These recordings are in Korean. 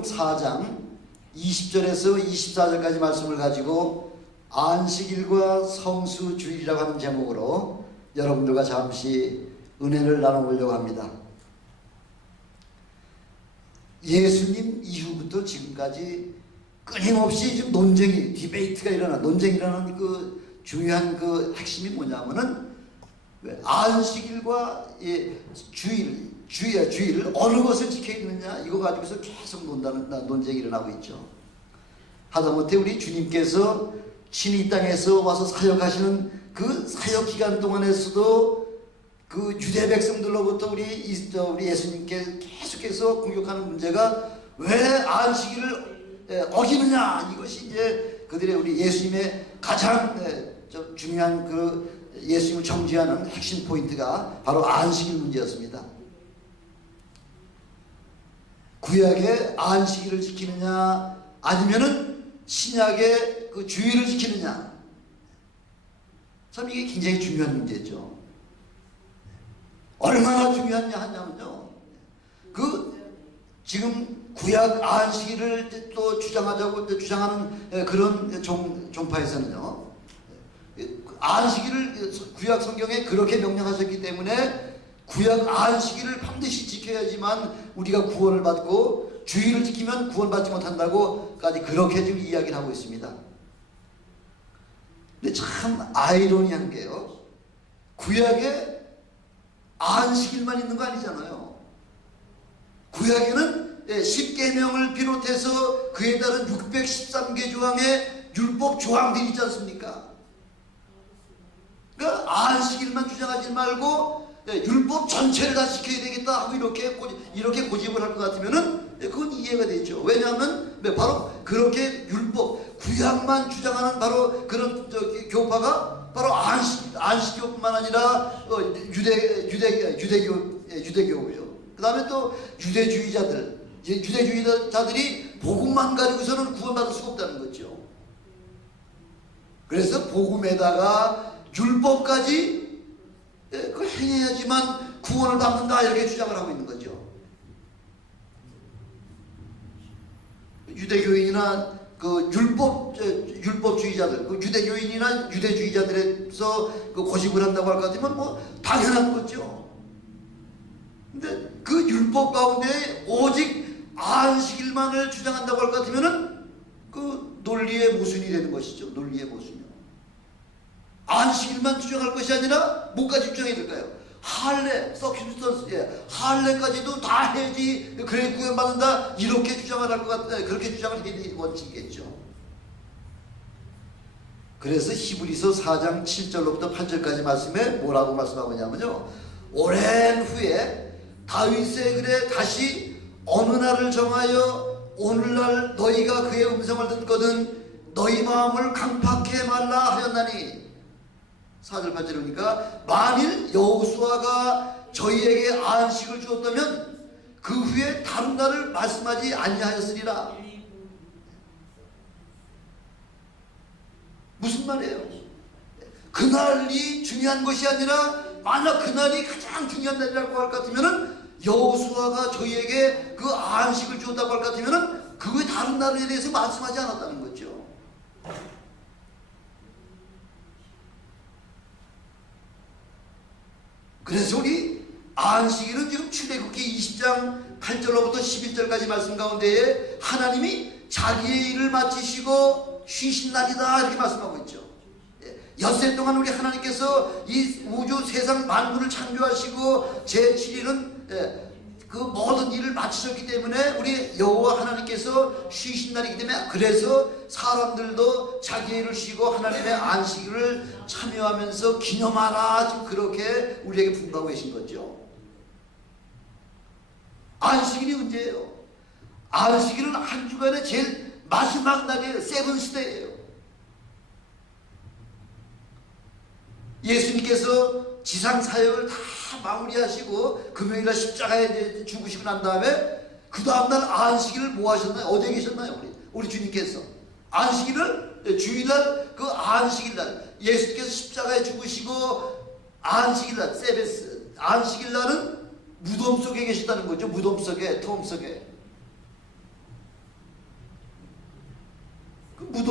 4장 20절에서 24절까지 말씀을 가지고 안식일과 성수주일이라고 하는 제목으로 여러분들과 잠시 은혜를 나눠보려고 합니다. 예수님 이후부터 지금까지 끊임없이 지금 논쟁이, 디베이트가 논쟁이 일어나는 그 중요한 그 핵심이 뭐냐면은 안식일과 주일을 어느 것을 지켜야 되느냐 이거 가지고서 계속 논쟁이 일어나고 있죠. 하다못해 우리 주님께서 친히 이 땅에서 와서 사역하시는 그 사역 기간 동안에서도 그 유대 백성들로부터 우리 예수님께 계속해서 공격하는 문제가 왜 안식일을 어기느냐, 이것이 이제 그들의 우리 예수님의 가장 중요한 그 예수님을 정죄하는 핵심 포인트가 바로 안식일 문제였습니다. 구약의 안식일을 지키느냐 아니면은 신약의 그 주일을 지키느냐, 참 이게 굉장히 중요한 문제죠. 얼마나 중요하냐 하냐면요, 지금 구약 안식일을 또 주장하는 그런 종파에서는요, 안식일을 구약 성경에 그렇게 명령하셨기 때문에 구약 안식일을 반드시 지켜야지만 우리가 구원을 받고 주일을 지키면 구원받지 못한다고까지 그렇게 지금 이야기를 하고 있습니다. 근데 참 아이러니한 게요, 구약에 안식일만 있는 거 아니잖아요. 구약에는 10계명을 비롯해서 그에 따른 613개 조항의 율법 조항들이 있지 않습니까? 그러니까 안식일만 주장하지 말고 율법 전체를 다 지켜야 되겠다 하고 이렇게 고집을 할 것 같으면은 그건 이해가 되죠. 왜냐하면 바로 그렇게 율법 구약만 주장하는 바로 그런 교파가 바로 안식교뿐만 아니라 유대교고요. 그 다음에 또 유대주의자들이 복음만 가지고서는 구원받을 수가 없다는 거죠. 그래서 복음에다가 율법까지 그 행해야지만 구원을 받는다, 이렇게 주장을 하고 있는 거죠. 유대교인이나 그 율법주의자들, 그 유대교인이나 유대주의자들에서 그 고집을 한다고 할 것 같으면 뭐 당연한 거죠. 근데 그 율법 가운데 오직 안식일만을 주장한다고 할 것 같으면은 그 논리의 모순이 되는 것이죠. 논리의 모순이요. 안식일만 주장할 것이 아니라 뭐까지 주장해야 될까요? 할례까지도 다 해야지 그래 구원받는다, 이렇게 주장을 할 것 같다. 그렇게 주장을 해야 되는 원칙이겠죠. 그래서 히브리서 4장 7절로부터 8절까지 말씀에 뭐라고 말씀하고 있냐면요, 오랜 후에 다윗의 글에 다시 어느 날을 정하여 오늘날 너희가 그의 음성을 듣거든 너희 마음을 강팍해 말라 하였나니, 4절 8절 보니까 만일 여호수아가 저희에게 안식을 주었다면 그 후에 다른 날을 말씀하지 아니하였으리라. 무슨 말이에요? 그날이 중요한 것이 아니라 만약 그날이 가장 중요한 날이라고 할 것 같으면은 여호수아가 저희에게 그 안식을 주었다고 할 것 같으면은 그 후에 다른 날에 대해서 말씀하지 않았다는 거죠. 그래서 우리 안식일은 지금 출애굽기 20장 8절로부터 11절까지 말씀 가운데에 하나님이 자기의 일을 마치시고 쉬신 날이다, 이렇게 말씀하고 있죠. 엿새 동안 우리 하나님께서 이 우주 세상 만물을 창조하시고 제7일은 그 모든 일을 마치셨기 때문에 우리 여호와 하나님께서 쉬신 날이기 때문에, 그래서 사람들도 자기의 일을 쉬고 하나님의 안식일을 참여하면서 기념하라, 지금 그렇게 우리에게 분부하고 계신 거죠. 안식일이 언제예요? 안식일은 한 주간의 제일 마지막 날이에요. 세븐스데이예요. 예수님께서 지상 사역을 다 마무리하시고 금요일날 십자가에 죽으시고 난 다음에 그 다음날 안식일을 뭐 하셨나요? 어디에 계셨나요? 우리 주님께서 안식일을 주일날, 그 안식일날 예수님께서 십자가에 죽으시고 안식일날 세베스, 안식일날은 무덤 속에 계셨다는 거죠. 무덤 속에, 톰 속에.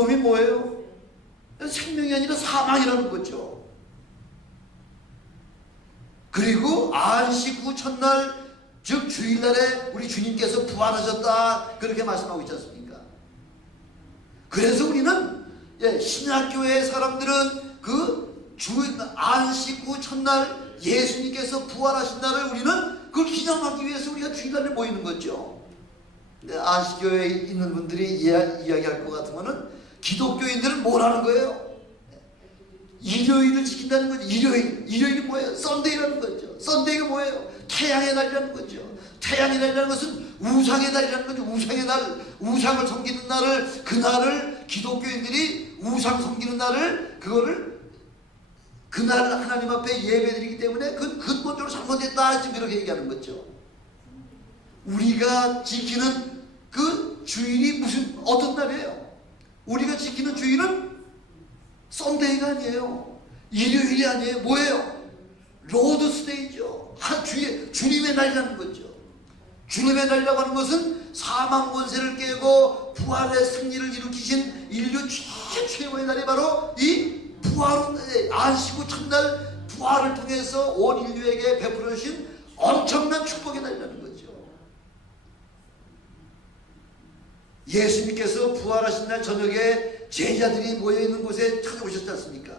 죽음이 뭐예요? 생명이 아니라 사망이라는 거죠. 그리고 안식 후 첫날, 즉 주일날에 우리 주님께서 부활하셨다, 그렇게 말씀하고 있지 않습니까? 그래서 우리는 신약교회 사람들은 그 안식 후 첫날 예수님께서 부활하신 날을 우리는 그걸 기념하기 위해서 우리가 주일날에 모이는 거죠. 근데 안식교회에 있는 분들이 이야기할 것 같으면은 기독교인들은 뭘 하는 거예요? 일요일을 지킨다는 거죠. 일요일이 뭐예요? 썬데이라는 거죠. 썬데이가 뭐예요? 태양의 날이라는 거죠. 태양의 날이라는 것은 우상의 날이라는 거죠. 우상의 날, 우상을 섬기는 날을, 그날을 기독교인들이 우상 섬기는 날을, 그날을 하나님 앞에 예배드리기 때문에 그건 근본적으로 잘못됐다, 지금 이렇게 얘기하는 거죠. 우리가 지키는 그 주일이 어떤 날이에요? 우리가 지키는 주일은 썬데이가 아니에요. 일요일이 아니에요. 뭐예요? 로드스데이죠. 주님의 날이라는 거죠. 주님의 날이라고 하는 것은 사망 권세를 깨고 부활의 승리를 일으키신 인류 최고의 날이 바로 이 안식 후 첫날 부활을 통해서 온 인류에게 베풀어 주신 엄청난 축복의 날이라는 거죠. 예수님께서 부활하신 날 저녁에 제자들이 모여있는 곳에 찾아오셨지 않습니까?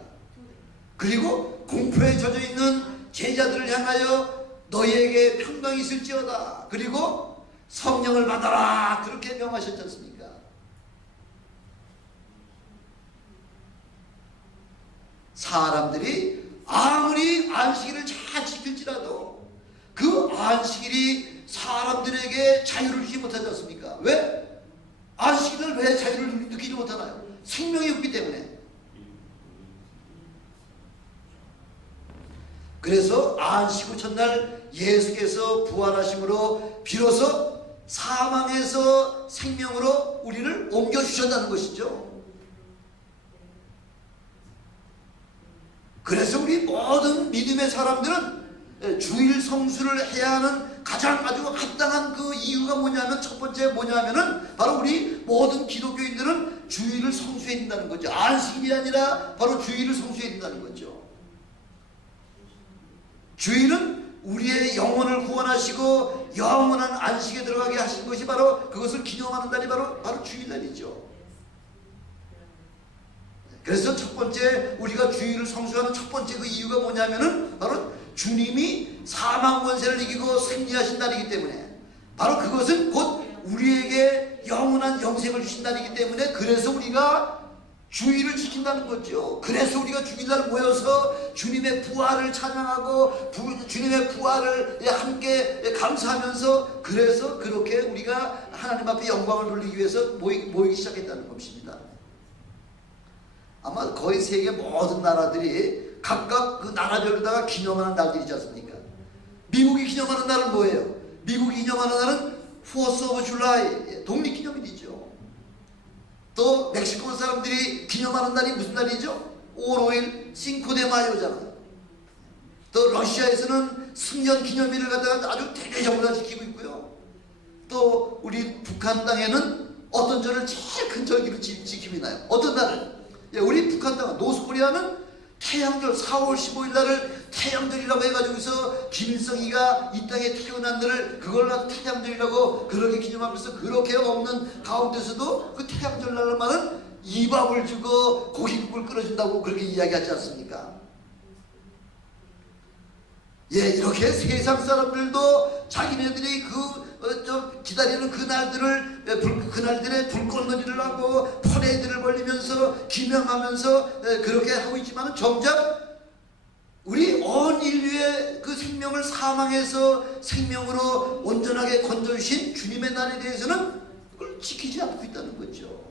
그리고 공포에 젖어 있는 제자들을 향하여 너희에게 평강이 있을지어다, 그리고 성령을 받아라, 그렇게 명하셨지 않습니까? 사람들이 아무리 안식일을 잘 지킬지라도 그 안식일이 사람들에게 자유를 주지 못하지 않습니까? 왜? 안식일을 왜 자유를 느끼지 못하나요? 생명이 없기 때문에. 그래서 안식 후 첫날 예수께서 부활하심으로 비로소 사망에서 생명으로 우리를 옮겨주셨다는 것이죠. 그래서 우리 모든 믿음의 사람들은 주일 성수를 해야 하는 가장 아주 합당한 그 이유가 뭐냐면, 첫 번째 뭐냐면은 바로 우리 모든 기독교인들은 주일을 성수해야 된다는 거죠. 안식일이 아니라 바로 주일을 성수해야 된다는 거죠. 주일은 우리의 영혼을 구원하시고 영원한 안식에 들어가게 하신 것이 바로, 그것을 기념하는 날이 바로 주일날이죠. 그래서 첫 번째 우리가 주일을 성수하는 첫 번째 그 이유가 뭐냐면은 바로 주님이 사망 권세를 이기고 승리하신 날이기 때문에, 바로 그것은 곧 우리에게 영원한 영생을 주신 날이기 때문에, 그래서 우리가 주일을 지킨다는 거죠. 그래서 우리가 주일날 모여서 주님의 부활을 찬양하고 주님의 부활을 함께 감사하면서, 그래서 그렇게 우리가 하나님 앞에 영광을 돌리기 위해서 모이기 시작했다는 것입니다. 아마 거의 세계 모든 나라들이 각각 그 나라별로다가 기념하는 날들이지 않습니까? 미국이 기념하는 날은 뭐예요? 미국이 기념하는 날은 4th of July, 독립기념일이죠. 또 멕시코 사람들이 기념하는 날이 무슨 날이죠? 5월 5일 싱코데마요잖아요. 또 러시아에서는 승전 기념일을 갖다가 아주 대대적으로 지키고 있고요. 또 우리 북한 땅에는 어떤 절을 제일 큰 절기로 지킴이 나요. 어떤 날을? 우리 북한 땅은 노스코리아는 태양절 4월 15일 날을 태양절이라고 해가지고서 김일성이가 이 땅에 태어난 날을 그걸 가지고 태양절이라고 그렇게 기념하면서, 그렇게 없는 가운데서도 그 태양절 날만은 이밥을 주고 고기국을 끓여준다고 그렇게 이야기하지 않습니까? 이렇게 세상 사람들도 자기네들이 기다리는 그날들에 불꽃놀이를 하고 퍼레이드를 벌리면서 기념하면서 그렇게 하고 있지만, 정작 우리 온 인류의 그 생명을 사망에서 생명으로 온전하게 건져주신 주님의 날에 대해서는 그걸 지키지 않고 있다는 거죠.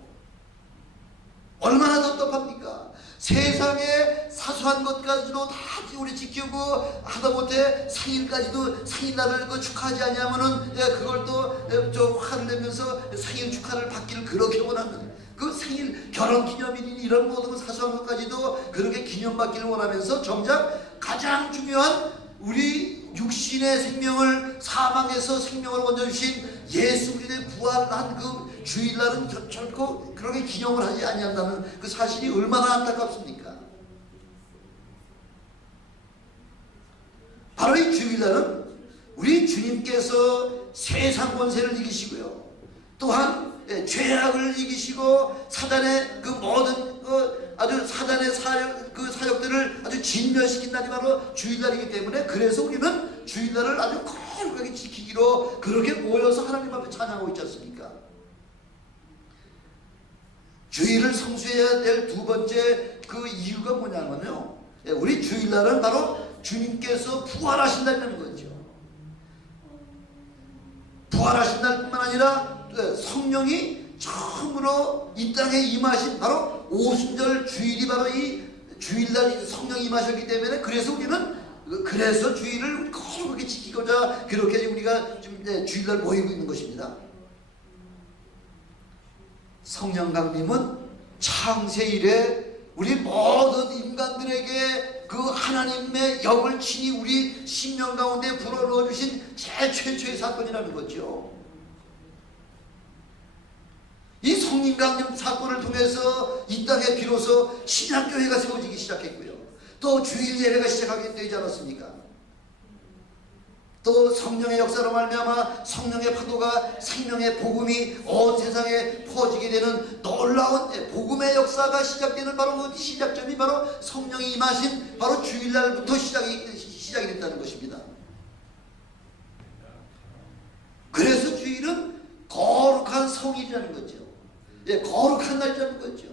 얼마나 답답합니까? 세상에 사소한 것까지도 다 우리 지키고 하다못해 생일까지도 생일날을 축하하지 아니하면은 그걸 또 화를 내면서 생일 축하를 받기를 그렇게 원하는, 그 생일 결혼 기념일이 이런 모든 사소한 것까지도 그렇게 기념받기를 원하면서, 정작 가장 중요한 우리 육신의 생명을 사망에서 생명으로 건져주신 예수 그리스도의 부활한 그 주일날은 결코 그렇게 기념을 하지 아니한다는 그 사실이 얼마나 안타깝습니까? 바로 이 주일날은 우리 주님께서 세상 권세를 이기시고요, 또한 죄악을 이기시고 사단의 그 모든 아주 사단의 사역들을 아주 진멸시킨 날이 바로 주일날이기 때문에, 그래서 우리는 주일날을 아주 거룩하게 지키기로 그렇게 모여서 하나님 앞에 찬양하고 있지 않습니까? 주일을 성수해야 될 두 번째 그 이유가 뭐냐면요, 우리 주일날은 바로 주님께서 부활하신다는 거죠. 부활하신 날뿐만 아니라 성령이 처음으로 이 땅에 임하신 바로 오순절 주일이 바로 이 주일날 성령이 임하셨기 때문에, 그래서 우리는 그래서 주일을 거룩하게 지키고자 그렇게 우리가 지금 주일날 모이고 있는 것입니다. 성령 강림은 창세 이래 우리 모든 인간들에게 그 하나님의 영을 친히 우리 심령 가운데 불어넣어 주신 최초의 사건이라는 거죠. 이 성령 강림 사건을 통해서 이 땅에 비로소 신약교회가 세워지기 시작했고요, 또 주일 예배가 시작하게 되지 않았습니까? 또 성령의 역사로 말미암아 성령의 파도가, 생명의 복음이 온 세상에 퍼지게 되는 놀라운 복음의 역사가 시작되는 바로 그 시작점이 바로 성령이 임하신 바로 주일날부터 시작이 됐다는 것입니다. 그래서 주일은 거룩한 성일이라는 거죠. 거룩한 날이라는 거죠.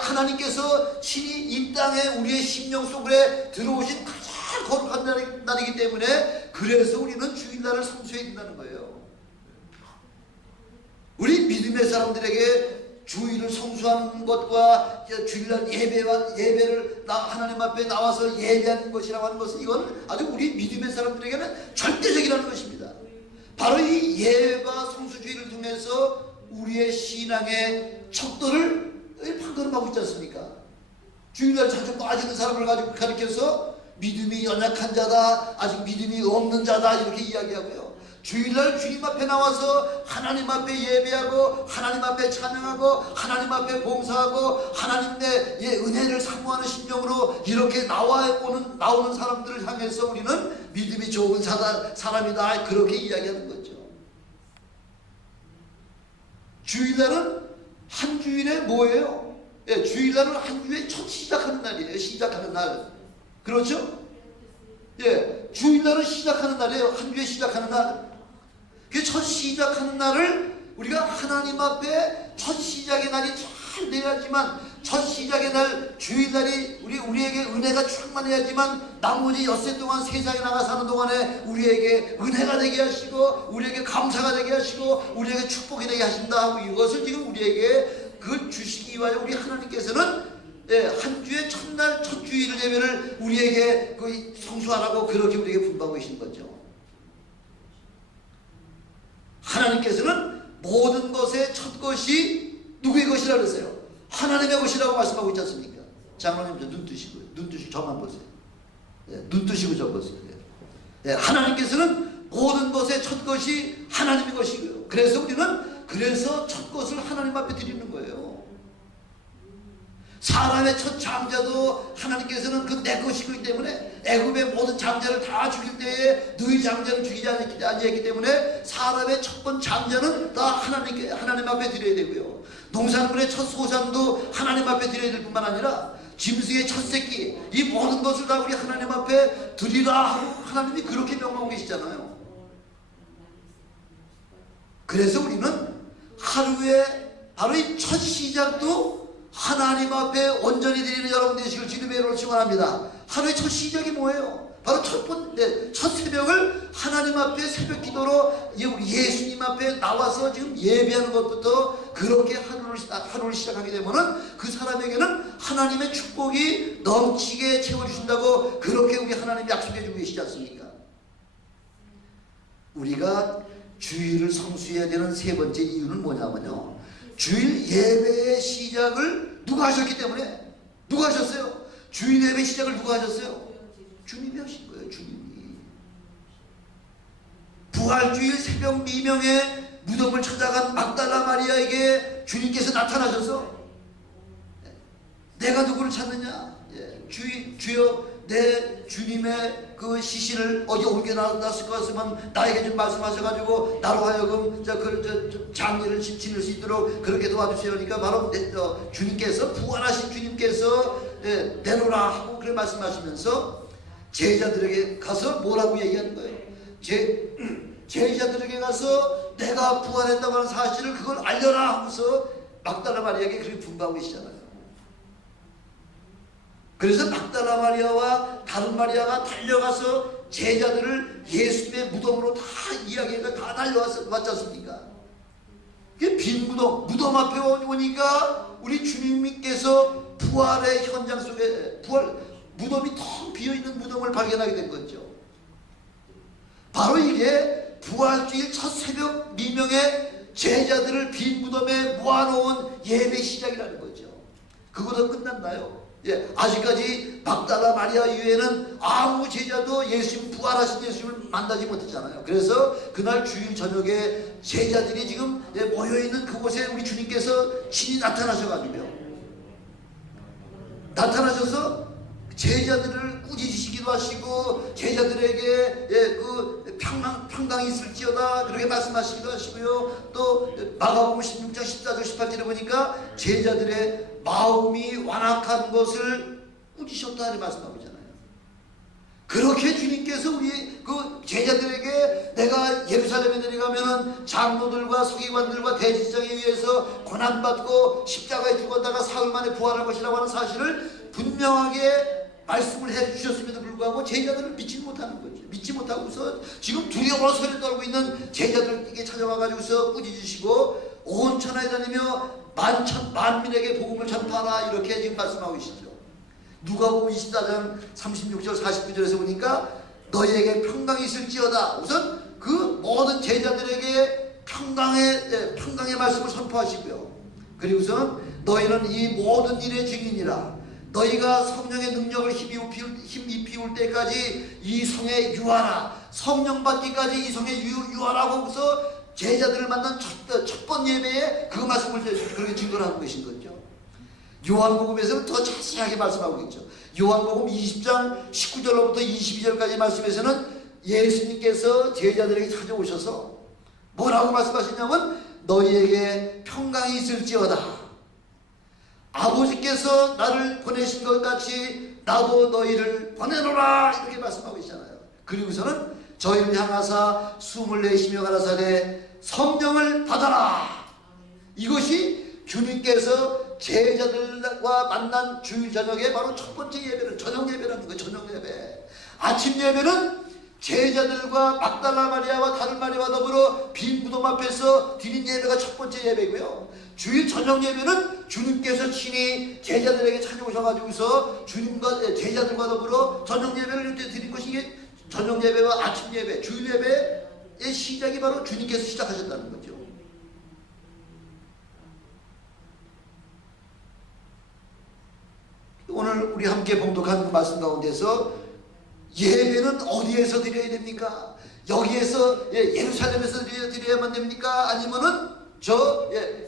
하나님께서 친히 이 땅에 우리의 심령 속에 들어오신 가장 거룩한 날이기 때문에, 그래서 우리는 주일날을 성수해야 된다는 거예요. 우리 믿음의 사람들에게 주일을 성수하는 것과 주일날 예배를 하나님 앞에 나와서 예배하는 것이라고 하는 것은, 이건 아주 우리 믿음의 사람들에게는 절대적이라는 것입니다. 바로 이 예배와 성수주의를 통해서 우리의 신앙의 척도를 판가름하고 있지 않습니까? 주일날 자주 빠지는 사람을 가지고 가리켜서 믿음이 연약한 자다, 아직 믿음이 없는 자다, 이렇게 이야기하고요, 주일날 주님 앞에 나와서 하나님 앞에 예배하고 하나님 앞에 찬양하고 하나님 앞에 봉사하고 하나님의 은혜를 사모하는 심령으로 이렇게 나오는 사람들을 향해서 우리는 믿음이 좋은 사람이다, 그렇게 이야기하는 거죠. 주일날은 한 주일에 뭐예요? 주일날은 한 주에 첫 시작하는 날이에요. 시작하는 날. 그렇죠? 주일날은 시작하는 날이에요. 한 주에 시작하는 날. 그 첫 시작하는 날을 우리가 하나님 앞에 첫 시작의 날이 잘 돼야지만, 첫 시작의 날 주일날이 우리에게 은혜가 충만해야지만 나머지 엿새 동안 세상에 나가 사는 동안에 우리에게 은혜가 되게 하시고 우리에게 감사가 되게 하시고 우리에게 축복이 되게 하신다 하고, 이것을 지금 우리에게 그 주시기 위하여 우리 하나님께서는 한 주의 첫날 첫 주일 예배를 우리에게 그 성수하라고 그렇게 우리에게 분부하고 계신 거죠. 하나님께서는 모든 것의 첫 것이 누구의 것이라 그랬어요? 하나님의 것이라고 말씀하고 있지 않습니까? 장로님 눈 뜨시고요. 눈 뜨시고 저만 보세요. 눈 뜨시고 저 보세요. 하나님께서는 모든 것의 첫 것이 하나님의 것이고요, 그래서 우리는 첫 것을 하나님 앞에 드리는 거예요. 사람의 첫 장자도 하나님께서는 그 내 것이기 때문에, 애굽의 모든 장자를 다 죽일 때에 너희 장자를 죽이지 아니했기 때문에 사람의 첫 번 장자는 다 하나님 앞에 드려야 되고요, 농산물의 첫 소산도 하나님 앞에 드려야 될 뿐만 아니라 짐승의 첫 새끼, 이 모든 것을 다 우리 하나님 앞에 드리라 하고 하나님이 그렇게 명하고 계시잖아요. 그래서 우리는 하루에 바로 이 첫 시작도 하나님 앞에 온전히 드리는 여러분 되시길 주님의 이름으로 축원합니다. 하루의 첫 시작이 뭐예요? 바로 첫 새벽을 하나님 앞에 새벽 기도로 예수님 앞에 나와서 지금 예배하는 것부터 그렇게 하루를 시작하게 되면은 그 사람에게는 하나님의 축복이 넘치게 채워주신다고 그렇게 우리 하나님이 약속해 주고 계시지 않습니까? 우리가 주일을 성수해야 되는 세 번째 이유는 뭐냐면요, 주일 예배의 시작을 누가 하셨기 때문에. 누가 하셨어요? 주일 예배 시작을 누가 하셨어요? 주님이 하신 거예요. 주님이 부활주일 새벽 미명에 무덤을 찾아간 막달라 마리아에게 주님께서 나타나셔서 내가 누구를 찾느냐? 주여 내 주님의 그 시신을 어디 옮겨놨을 것 같으면 나에게 좀 말씀하셔가지고 나로 하여금 장례를 지낼 수 있도록 그렇게 도와주세요. 그러니까 바로 주님께서 부활하신 주님께서 내놓으라 하고 그렇게 말씀하시면서 제자들에게 가서 뭐라고 얘기하는 거예요? 제자들에게 가서 내가 부활했다고 하는 사실을 그걸 알려라 하면서 막달라 마리아에게 그렇게 분부하고 계시잖아요. 그래서 막달라 마리아와 다른 마리아가 달려가서 제자들을 예수님의 무덤으로 다 이야기가 다 달려왔지 않습니까? 빈 무덤 앞에 오니까 우리 주님께서 부활의 현장 속에 무덤이 텅 비어있는 무덤을 발견하게 된 거죠. 바로 이게 부활주일 첫 새벽 미명에 제자들을 빈 무덤에 모아놓은 예배 시작이라는 거죠. 그거도 끝났나요? 아직까지 막달라 마리아 이외에는 아무 제자도 예수님 부활하신 예수님을 만나지 못했잖아요. 그래서 그날 주일 저녁에 제자들이 지금 모여있는 그곳에 우리 주님께서 친히 나타나셔서 제자들을 꾸짖으시기도 하시고 제자들에게 그 평강이 있을지어다 그렇게 말씀하시기도 하시고요. 또 마가복음 16장 14절 18절에 보니까 제자들의 마음이 완악한 것을 꾸짖으셨다 이렇게 말씀하고 있잖아요. 그렇게 주님께서 우리 그 제자들에게 내가 예루살렘에 내려가면은 장로들과 서기관들과 대제사장에 의해서 고난받고 십자가에 죽었다가 사흘 만에 부활할 것이라고 하는 사실을 분명하게 말씀을 해주셨음에도 불구하고 제자들을 믿지 못하는 거죠. 믿지 못하고서 지금 두려워 소리 떨고 있는 제자들에게 찾아와가지고서 꾸짖으시고 온 천하에 다니며 만민에게 복음을 전파하라 이렇게 지금 말씀하고 계시죠. 누가복음 24장 36절 49절에서 보니까 너희에게 평강이 있을지어다. 우선 그 모든 제자들에게 평강의 말씀을 선포하시고요. 그리고서는 너희는 이 모든 일의 증인이라. 너희가 성령의 능력을 힘입히울 때까지 이 성에 유하라. 성령 받기까지 이 성에 유하라고 해서 제자들을 만난 첫 번 예배에 그 말씀을 그렇게 증거를 하고 계신 거죠. 요한복음에서는 더 자세하게 말씀하고 있죠. 요한복음 20장 19절로부터 22절까지 말씀에서는 예수님께서 제자들에게 찾아오셔서 뭐라고 말씀하시냐면 너희에게 평강이 있을지어다. 아버지께서 나를 보내신 것 같이 나도 너희를 보내노라 이렇게 말씀하고 있잖아요. 그리고서는 저희를 향하사 숨을 내쉬며 가라사대 성령을 받아라. 이것이 주님께서 제자들과 만난 주일 저녁에 바로 첫 번째 예배는 저녁 예배라는 거예요. 저녁 예배. 아침 예배는 제자들과 막달라 마리아와 다른 마리아와 더불어 빈 무덤 앞에서 드린 예배가 첫 번째 예배고요. 주일 저녁 예배는 주님께서 친히 제자들에게 찾아오셔가지고서 주님과 제자들과 더불어 저녁 예배를 드린 것이 이게 저녁 예배와 아침 예배, 주일 예배의 시작이 바로 주님께서 시작하셨다는 거죠. 오늘 우리 함께 봉독한 그 말씀 가운데서 예배는 어디에서 드려야 됩니까? 여기에서 예루살렘에서 드려야만 됩니까? 아니면은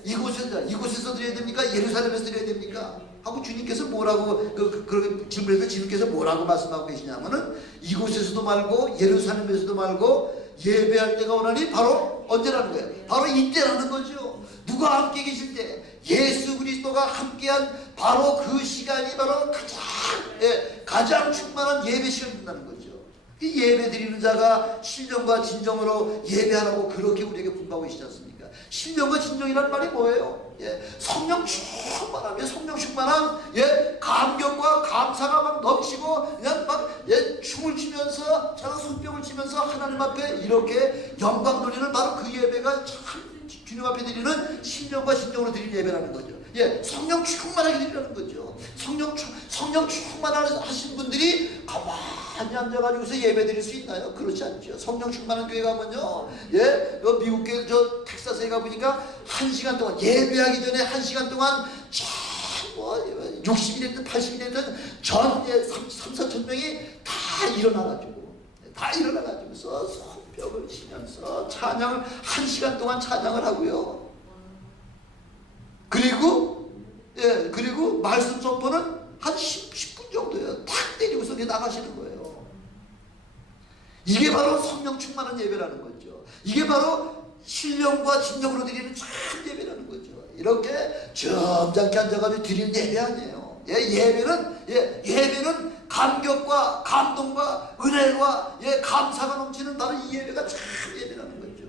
이곳에서 드려야 됩니까? 예루살렘에서 드려야 됩니까? 하고 주님께서 뭐라고 그 질문에서 주님께서 뭐라고 말씀하고 계시냐면은 이곳에서도 말고 예루살렘에서도 말고 예배할 때가 오나니 바로 언제라는 거예요? 바로 이때라는 거죠. 누가 함께 계실 때 예수 그리스도가 함께한 바로 그 시간이 바로 가장 충만한 예배 시간이 된다는 거죠. 이 예배 드리는 자가 신령과 진정으로 예배하라고 그렇게 우리에게 분부하고 계시지 않습니까? 신령과 진정이라는 말이 뭐예요? 성령 충만함, 성령 충만함, 감격과 감사가 막 넘치고 그냥 막 춤을 추면서 제가 손뼉을 치면서 하나님 앞에 이렇게 영광 돌리는 바로 그 예배가 참 주님 앞에 드리는 신령과 진정으로 드리는 예배라는 거죠. 성령 충만하게 드리라는 거죠. 성령 충만하신 분들이 가만히 앉아가지고서 예배 드릴 수 있나요? 그렇지 않죠. 성령 충만한 교회 가면요, 미국 교회 저 텍사스에 가보니까 1시간 동안 예배하기 전에 1시간 동안 60이 됐든 80이 됐든 전 3, 4천 명이 다 일어나가지고서 벽을 치면서 찬양을 1시간 동안 찬양을 하고요. 그리고 말씀 선포는 한 10분 정도예요. 탁 때리고서 나가시는 거예요. 이게 바로 성령 충만한 예배라는 거죠. 이게 바로 신령과 진정으로 드리는 참 예배라는 거죠. 이렇게 점잖게 앉아가지고 드리는 예배 아니에요. 예배는 감격과 감동과 은혜와 감사가 넘치는 바로 이 예배가 참 예배라는 거죠.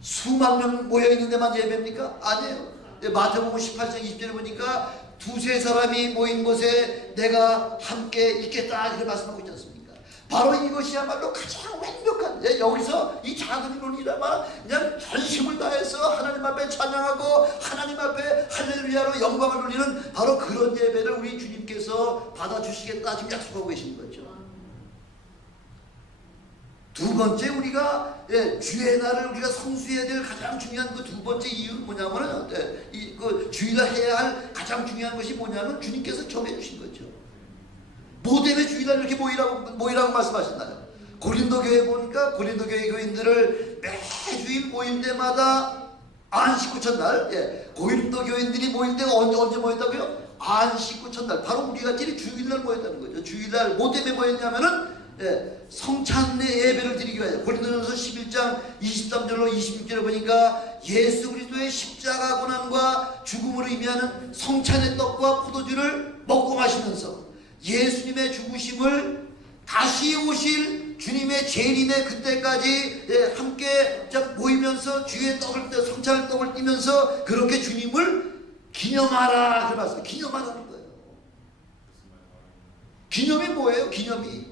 수만 명 모여있는 데만 예배입니까? 아니에요. 마태복음 18장 20절에 보니까 두세 사람이 모인 곳에 내가 함께 있겠다 이렇게 말씀하고 있지 않습니까? 바로 이것이야말로 가장 완벽한, 여기서 이 작은 논이라마 그냥 전심을 다해서 하나님 앞에 찬양하고 하나님 앞에 할렐루야로 영광을 돌리는 바로 그런 예배를 우리 주님께서 받아주시겠다 지금 약속하고 계신 거죠. 두 번째, 우리가 주의 날을 우리가 성수해야 될 가장 중요한 그 두 번째 이유는 뭐냐면 그 주일날 해야 할 가장 중요한 것이 뭐냐면 주님께서 정해주신 거죠. 뭐 때문에 주일날 이렇게 모이라고 말씀하셨나요? 고린도 교회 보니까 고린도 교회 교인들을 매주일 모일 때마다 안식 후 첫날, 고린도 교인들이 모일 때가 언제 모였다고요? 안식 후 첫날. 바로 우리같이 주일날 모였다는 거죠. 주일날 뭐 때문에 모였냐면은 성찬의 예배를 드리기 위하여. 고린도전서 11장 23절로 26절에 보니까 예수 그리스도의 십자가 고난과 죽음으로 의미하는 성찬의 떡과 포도주를 먹고 마시면서 예수님의 죽으심을 다시 오실 주님의 재림의 그때까지 함께 모이면서 주의 떡을, 성찬의 떡을 띠면서 그렇게 주님을 기념하라. 그 말씀, 기념하라는 거예요. 기념이 뭐예요? 기념이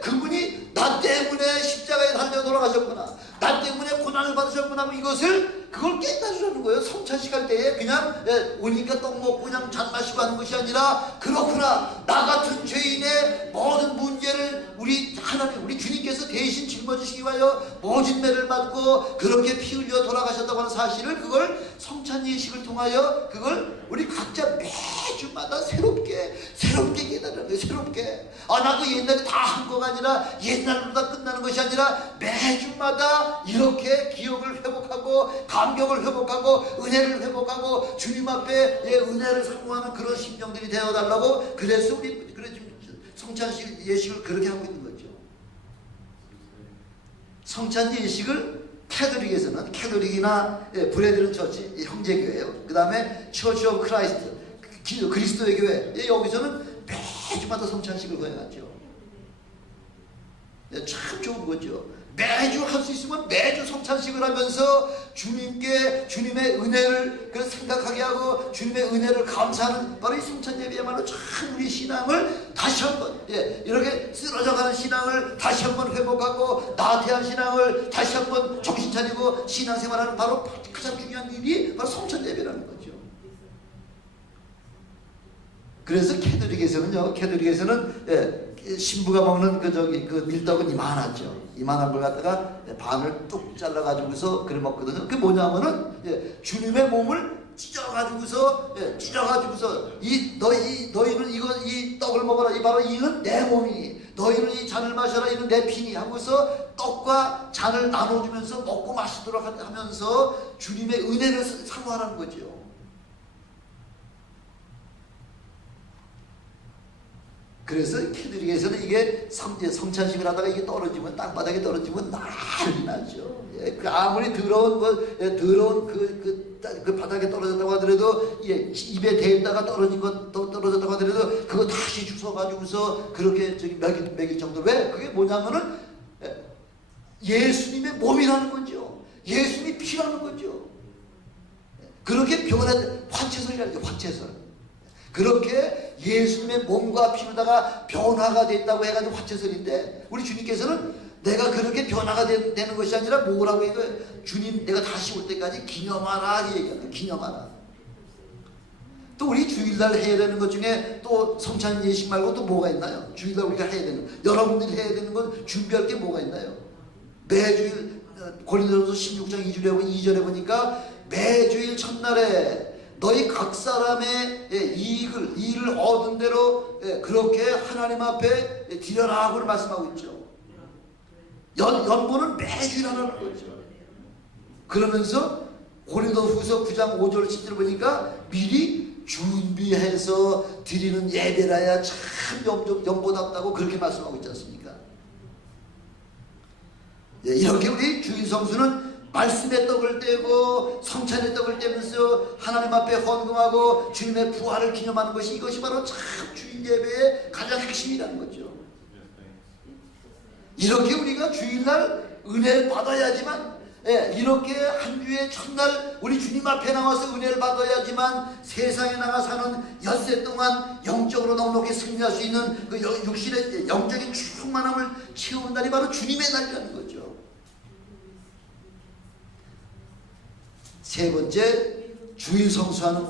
그분이 나 때문에 십자가에 달려 돌아가셨구나, 나 때문에 고난을 받으셨구나, 그걸 깨달으라는 거예요. 성찬식 할 때에 그냥 오니까 떡 먹고 그냥 잔 마시고 하는 것이 아니라, 그렇구나, 나 같은 죄인의 모든 문제를 우리 하나님, 우리 주님께서 대신 짊어지시기 위하여 모진 매를 받고 그렇게 피 흘려 돌아가셨다고 하는 사실을, 그걸 성찬 예식을 통하여 그걸 우리 각자 매주마다 새롭게 깨달으는 거예요. 새롭게. 나 그 옛날에 다 한 거가 아니라, 옛날로 다 끝나는 것이 아니라 매주마다 이렇게 기억을 회복하고 감격을 회복하고 은혜를 회복하고 주님 앞에 은혜를 사모하는 그런 심정들이 되어달라고, 그래서 우리 성찬 예식을 그렇게 하고 있는 거죠. 성찬 예식을 캐톨릭에서는, 캐톨릭이나 브레드런 처치, 형제교회예요. 그 다음에 처치 오브 크라이스트, 그리스도의 교회, 여기서는 매주마다 성찬식을 거행하죠. 참 좋은 거죠. 매주 할 수 있으면 매주 성찬식을 하면서 주님께 주님의 은혜를 생각하게 하고 주님의 은혜를 감사하는 바로 이 성찬 예배야말로 참 우리 신앙을 다시 한번 이렇게 쓰러져가는 신앙을 다시 한번 회복하고 나태한 신앙을 다시 한번 정신 차리고 신앙생활하는 바로 가장 중요한 일이 바로 성찬 예배라는 거죠. 그래서 캐톨릭에서는 신부가 먹는 그 밀떡은 이만하죠. 이만한 걸 갖다가 반을 뚝 잘라가지고서 그래 먹거든요. 그게 뭐냐면은 주님의 몸을 찢어가지고서 너희는 이 떡을 먹어라. 이 바로 이는 내 몸이니, 너희는 이 잔을 마셔라. 이는 내 피니 하고서 떡과 잔을 나눠주면서 먹고 마시도록 하면서 주님의 은혜를 사모하라는 거죠. 그래서 캐톨릭에서는 이게 성찬식을 하다가 이게 떨어지면, 땅바닥에 떨어지면 난리 나죠. 아무리 더러운 그 바닥에 떨어졌다고 하더라도, 입에 대다가 떨어졌다고 하더라도 그거 다시 주워가지고서 그렇게 먹일 정도. 왜? 그게 뭐냐면은 예수님의 몸이라는 거죠. 예수님이 피라는 거죠. 그렇게 변한 화채설이라는 거죠. 화채설. 그렇게 예수님의 몸과 피로다가 변화가 됐다고 해가지고 화채설인데, 우리 주님께서는 내가 그렇게 변화가 되는 것이 아니라 뭐라고 해요? 주님 내가 다시 올 때까지 기념하라 얘기합니다. 기념하라. 또 우리 주일날 해야 되는 것 중에 또 성찬 예식 말고 또 뭐가 있나요? 주일날 우리가 해야 되는, 여러분들이 해야 되는 건 준비할 게 뭐가 있나요? 매주일 고린도전서 16장 2절에 보니까 매주일 첫날에 너희 각 사람의 일을 얻은 대로 그렇게 하나님 앞에 드려라 하고 말씀하고 있죠. 연보는 매주일 하라는 거죠. 그러면서 고린도후서 9장 5절 10절 보니까 미리 준비해서 드리는 예배라야 참 연보답다고 그렇게 말씀하고 있지 않습니까? 예, 이렇게 우리 주일 성수는 말씀의 떡을 떼고 성찬의 떡을 떼면서 하나님 앞에 헌금하고 주님의 부활을 기념하는 것이, 이것이 바로 참 주일 예배의 가장 핵심이라는 거죠. 이렇게 우리가 주일날 은혜를 받아야지만, 예, 이렇게 한 주의 첫날 우리 주님 앞에 나와서 은혜를 받아야지만 세상에 나가 사는 엿새 동안 영적으로 넉넉히 승리할 수 있는 그 육신의 영적인 충만함을 채우는 날이 바로 주님의 날이라는 거죠. 세 번째, 주일 성수하는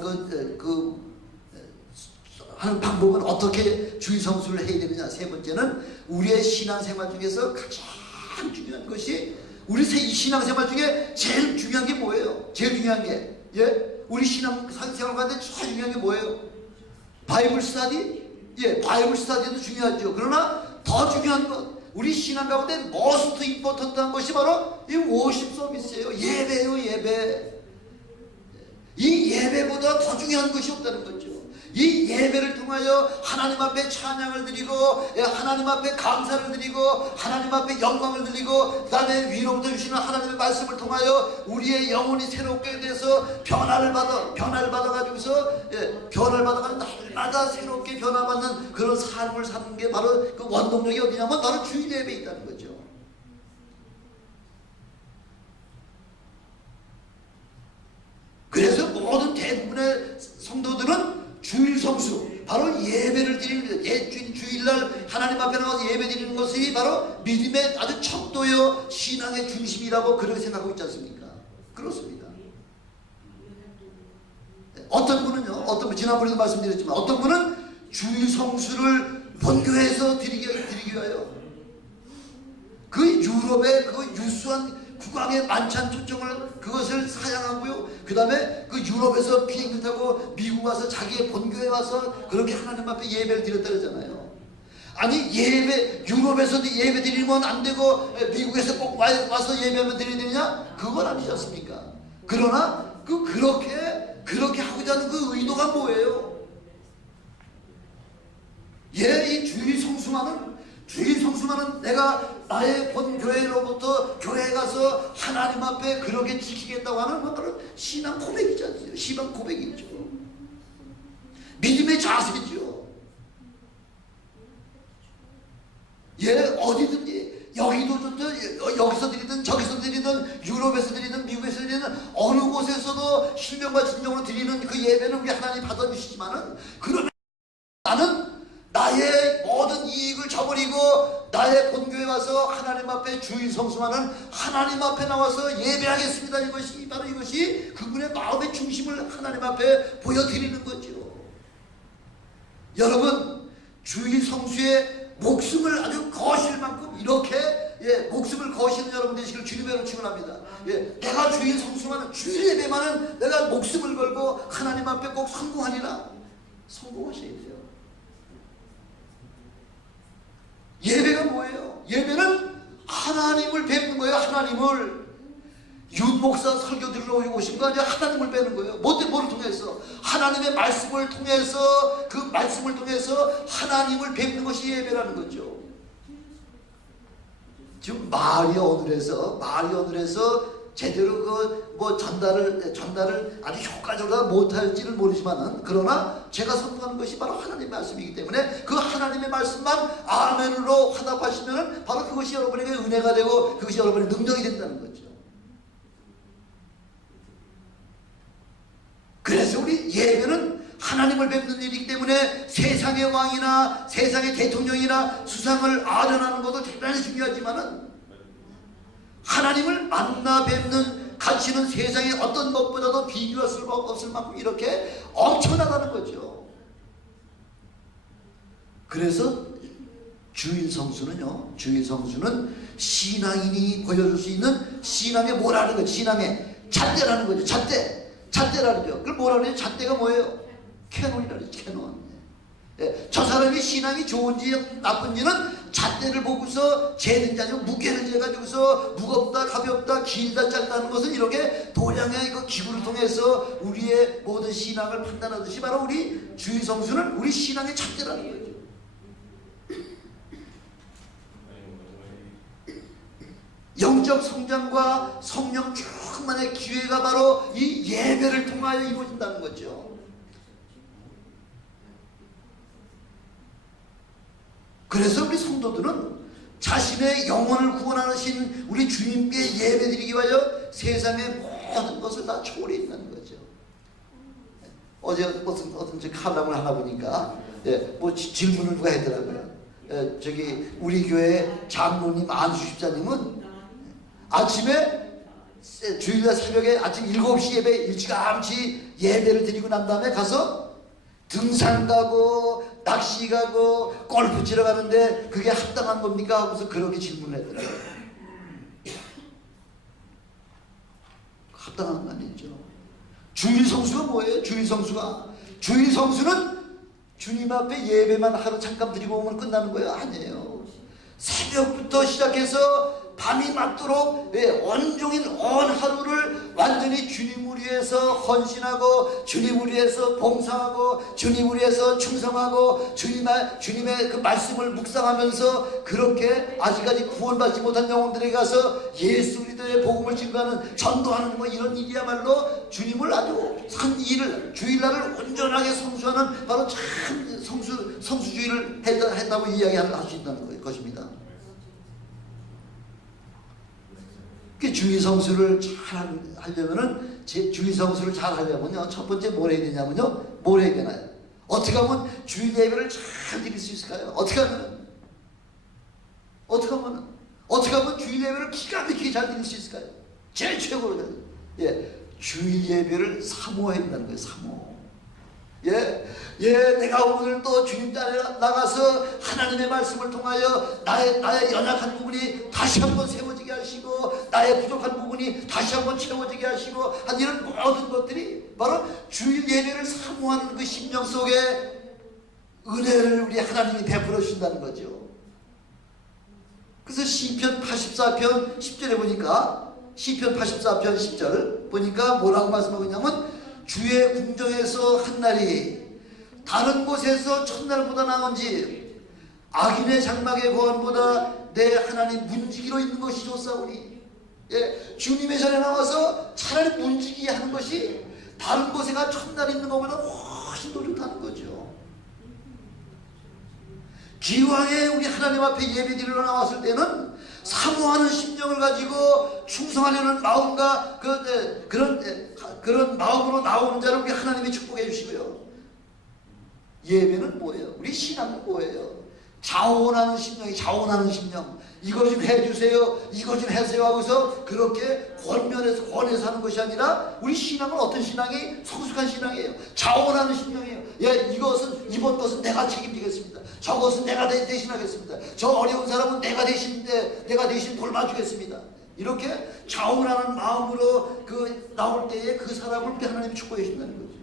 하는 방법은 어떻게 주일 성수를 해야 되느냐. 세 번째는 우리의 신앙생활 중에서 가장 중요한 것이, 우리 신앙생활 중에 제일 중요한 게 뭐예요? 제일 중요한 게, 예? 우리 신앙생활 가운데 제일 중요한 게 뭐예요? 바이블 스터디? 예, 바이블 스터디도 중요하죠. 그러나 더 중요한 것, 우리 신앙 가운데 most important한 것이 바로 이 워십 서비스예요. 예배예요, 예배. 이 예배보다 더 중요한 것이 없다는 거죠. 이 예배를 통하여 하나님 앞에 찬양을 드리고, 하나님 앞에 감사를 드리고, 하나님 앞에 영광을 드리고, 그 다음에 위로부터 주시는 하나님의 말씀을 통하여 우리의 영혼이 새롭게 돼서 변화를 받아가지고서, 변화를 받아가지고 날마다 새롭게 변화받는 그런 삶을 사는 게 바로 그 원동력이 어디냐면 바로 주일 예배에 있다는 거죠. 그래서 모든 대부분의 성도들은 주일 성수, 바로 예배를 드리는, 주일날 하나님 앞에 나가서 예배 드리는 것이 바로 믿음의 아주 척도요 신앙의 중심이라고 그렇게 생각하고 있지 않습니까? 그렇습니다. 어떤 분은요, 지난번에도 말씀드렸지만 어떤 분은 주일 성수를 본교회에서 드리기 위하여 그 유럽의 그 유수한 국왕의 만찬 초청을 그것을 사양하고요. 그 다음에 그 유럽에서 비행기 타고 미국 와서 자기의 본교에 와서 그렇게 하나님 앞에 예배를 드렸다 그러잖아요. 아니, 유럽에서도 예배 드리면 안 되고 미국에서 꼭 와서 예배하면 드려야 되느냐? 그건 아니지 않습니까? 그러나 그렇게 하고자 하는 그 의도가 뭐예요? 이 주일 성수만은 내가 나의 본교회로부터 교회에 가서 하나님 앞에 그렇게 지키겠다고 하는 건 바로 신앙 고백이지 않습니까? 신앙 고백이죠. 믿음의 자세죠. 어디든지, 여기도 좋죠. 여기서 드리든 저기서 드리든 유럽에서 드리든 미국에서 드리든 어느 곳에서도 실명과 진정으로 드리는 그 예배는 우리 하나님 받아주시지만은, 그러면 나는 나의 모든 이익을 저버리고 나의 본교에 와서 하나님 앞에 주일 성수하는, 하나님 앞에 나와서 예배하겠습니다. 이것이 그분의 마음의 중심을 하나님 앞에 보여드리는 거죠. 여러분, 주일 성수에 목숨을 아주 거실 만큼 이렇게 목숨을 거시는 여러분 되시길 주님으로 축원합니다. 내가 주일 성수하는, 주일 예배만은 내가 목숨을 걸고 하나님 앞에 꼭 성공하리라. 성공하셔야 돼요. 예배가 뭐예요? 예배는 하나님을 뵙는 거예요. 하나님을. 윤목사 설교 들으러 오신 거 아니야? 하나님을 뵙는 거예요. 뭐를 통해서? 하나님의 말씀을 통해서, 그 말씀을 통해서 하나님을 뵙는 것이 예배라는 거죠. 지금 마을이 오늘에서 제대로 전달을 아주 효과적으로 못할지는 모르지만은, 그러나 제가 선포하는 것이 바로 하나님의 말씀이기 때문에 그 하나님의 말씀만 아멘으로 화답하시면은 바로 그것이 여러분에게 은혜가 되고 그것이 여러분의 능력이 된다는 거죠. 그래서 우리 예배는 하나님을 뵙는 일이기 때문에 세상의 왕이나 세상의 대통령이나 수상을 아련하는 것도 대단히 중요하지만은 하나님을 만나 뵙는 가치는 세상의 어떤 것보다도 비교할 수 없을 만큼 이렇게 엄청나다는 거죠. 그래서 주일 성수는 신앙인이 보여줄 수 있는 신앙의 뭐라는 거죠? 신앙의 잣대라는 거죠. 잣대라는 거죠. 그걸 뭐라 그래요? 잣대가 뭐예요? 캐논이라는 거죠. 캐논. 예, 저 사람이 신앙이 좋은지 나쁜지는 잣대를 보고서 재든지 아니면 무게를 재가지고서 무겁다 가볍다 길다 짧다는 것은 이렇게 도량의 그 기구를 통해서 우리의 모든 신앙을 판단하듯이 바로 우리 주의성수는 우리 신앙의 잣대라는 거죠. 영적 성장과 성령 충만의 기회가 바로 이 예배를 통하여 이루어진다는 거죠. 그래서 우리 성도들은 자신의 영혼을 구원하신 우리 주님께 예배드리기 위하여 세상의 모든 것을 다 초월해 있는 거죠. 어제 어떤 칼럼을 하나 보니까 뭐 질문을 누가 했더라고요. 저기 우리 교회 장로님 안수 집사님은 아침에 주일날 새벽에 아침 7시 예배 일찌감치 예배를 드리고 난 다음에 가서 등산 가고 낚시 가고 골프 치러 가는데 그게 합당한 겁니까? 하고서 그렇게 질문을 했더라고요. 합당한 건 아니죠. 주일 성수가 뭐예요? 주일 성수는 주님 앞에 예배만 하루 잠깐 드리고 오면 끝나는 거예요? 아니에요. 새벽부터 시작해서 밤이 맞도록 온종일 온 하루를 완전히 주님을 위해서 헌신하고 주님을 위해서 봉사하고 주님을 위해서 충성하고 주님의 그 말씀을 묵상하면서 그렇게 아직까지 구원받지 못한 영혼들에게 가서 예수 그리스도의 복음을 증거하는 전도하는 뭐 이런 일이야말로 주님을 아주 산 일을 주일날을 온전하게 성수하는 바로 참 성수주의를 했다고 이야기할 수 있다는 것입니다. 주의 성수를 잘 하려면은 주의 성수를 잘 하려면요 첫 번째 뭘 해야 되냐면요 뭘 해야 되나요? 어떻게 하면 주일 예배를 잘 드릴 수 있을까요? 어떻게 하면 주일 예배를 기가 막히게 잘 드릴 수 있을까요? 제일 최고로 주일 예배를 사모해야 된다는 거예요. 사모. 내가 오늘 또 주님 자리에 나가서 하나님의 말씀을 통하여 나의 연약한 부분이 다시 한번 세워지게 하시고 나의 부족한 부분이 다시 한번 채워지게 하시고 이런 모든 것들이 바로 주일 예배를 사모하는 그 심령 속에 은혜를 우리 하나님이 베풀어 주신다는 거죠. 그래서 시편 84편 10절에 보니까 시편 84편 10절 보니까 뭐라고 말씀하고 있냐면 주의 궁정에서 한날이 다른 곳에서 첫날보다 나은지 악인의 장막의 거한보다 내 하나님 문지기로 있는 것이 좋사오니 주님의 전에 나와서 차라리 문지기 하는 것이 다른 곳에가 첫날 있는 것보다 훨씬 더 좋다는 거죠. 기왕에 우리 하나님 앞에 예배드리러 나왔을 때는 사모하는 심령을 가지고 충성하려는 마음과 그런 마음으로 나오는 자를 우리 하나님이 축복해 주시고요. 예배는 뭐예요? 우리 신앙은 뭐예요? 자원하는 심령 이거 좀 해주세요 이거 좀 해주세요 하고서 그렇게 권면해서 하는 것이 아니라 우리 신앙은 어떤 신앙이 성숙한 신앙이에요. 자원하는 심령이에요. 이번 것은 내가 책임지겠습니다. 저것은 내가 대신하겠습니다. 저 어려운 사람은 내가 대신 돌봐주겠습니다. 이렇게 자원하는 마음으로 나올 때에 그 사람을 우리 하나님이 축복해 주신다는 거죠.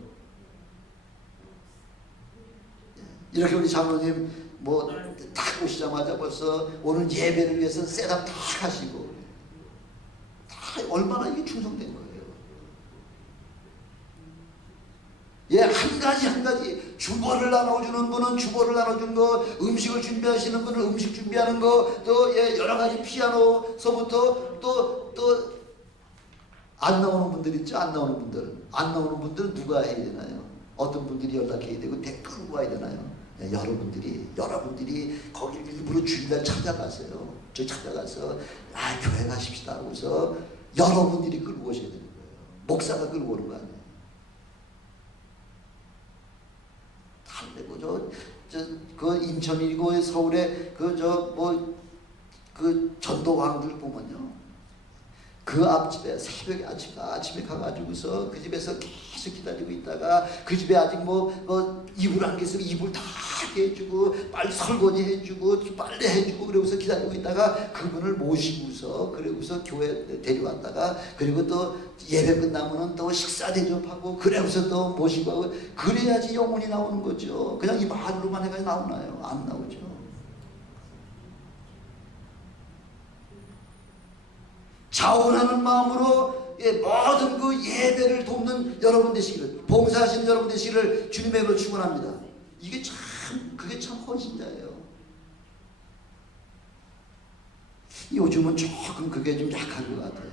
이렇게 우리 장로님 딱 오시자마자 벌써 오늘 예배를 위해서 셋업 다 하시고 다 얼마나 이게 충성된 거예요. 한 가지 주보를 나눠주는 분은 주보를 나눠준 거, 음식을 준비하시는 분은 음식 준비하는 거, 또 여러 가지 피아노서부터 또 안 나오는 분들 있죠. 안 나오는 분들은 누가 해야 되나요? 어떤 분들이 연락해야 되고 댓글 누가 해야 되나요? 여러분들이 거기 일부러 주일날 찾아가세요. 찾아가서 교회 가십시다 하고서 여러분들이 끌고 오셔야 되는 거예요. 목사가 끌고 오는 거 아니에요. 그 인천이고 서울에 전도왕들 보면요. 그 앞집에 새벽에 아침에 가가지고서 그 집에서 계속 기다리고 있다가 그 집에 아직 이불 안 계속 이불 다 해주고 빨리 설거지 해주고 빨래 해주고 그러고서 기다리고 있다가 그분을 모시고서 그러고서 교회 데려왔다가 그리고 또 예배 끝나면은 또 식사 대접하고 그러고서 또 모시고 하고 그래야지 영혼이 나오는 거죠. 그냥 이 말로만 해가지고 나오나요? 안 나오죠. 자원하는 마음으로 모든 그 예배를 돕는 여러분 되시기를, 봉사하시는 여러분 되시기를 주님의 이름으로 축원합니다. 이게 참, 그게 참 헌신자예요. 요즘은 조금 그게 좀 약한 것 같아요.